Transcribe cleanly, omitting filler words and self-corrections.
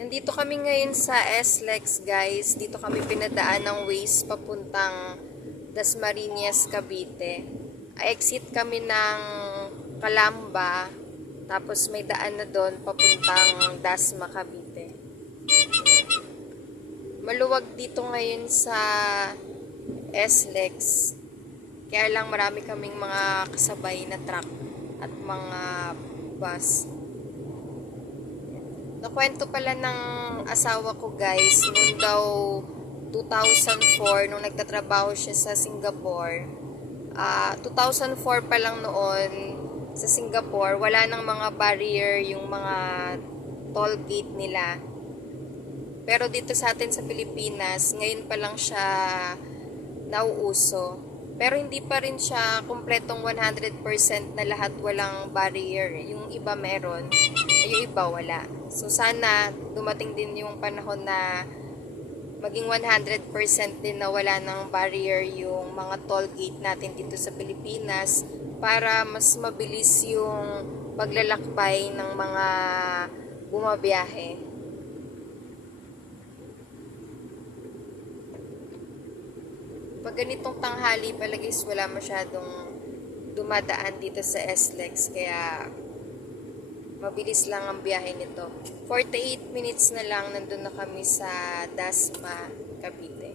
Nandito kami ngayon sa SLEX, guys. Dito kami pinadaan ng Waze papuntang Dasmariñas, Cavite. Exit kami ng Calamba. Tapos may daan na doon papuntang Dasma, Cavite. Maluwag dito ngayon sa SLEX. Kaya lang marami kaming mga kasabay na truck at mga bus. Nakwento pala ng asawa ko, guys, noong daw 2004, nung nagtatrabaho siya sa Singapore. 2004 pa lang noon sa Singapore, wala nang mga barrier yung mga toll gate nila. Pero dito sa atin sa Pilipinas, ngayon pa lang siya nauuso. Pero hindi pa rin siya kumpletong 100% na lahat walang barrier. Yung iba meron, yung iba wala. So sana dumating din yung panahon na maging 100% din na wala ng barrier yung mga toll gate natin dito sa Pilipinas para mas mabilis yung paglalakbay ng mga bumabiyahe. Pag ganitong tanghali pala, guys, wala masyadong dumadaan dito sa SLEX, kaya mabilis lang ang biyahe nito. 48 minutes na lang nandun na kami sa Dasma, Cavite.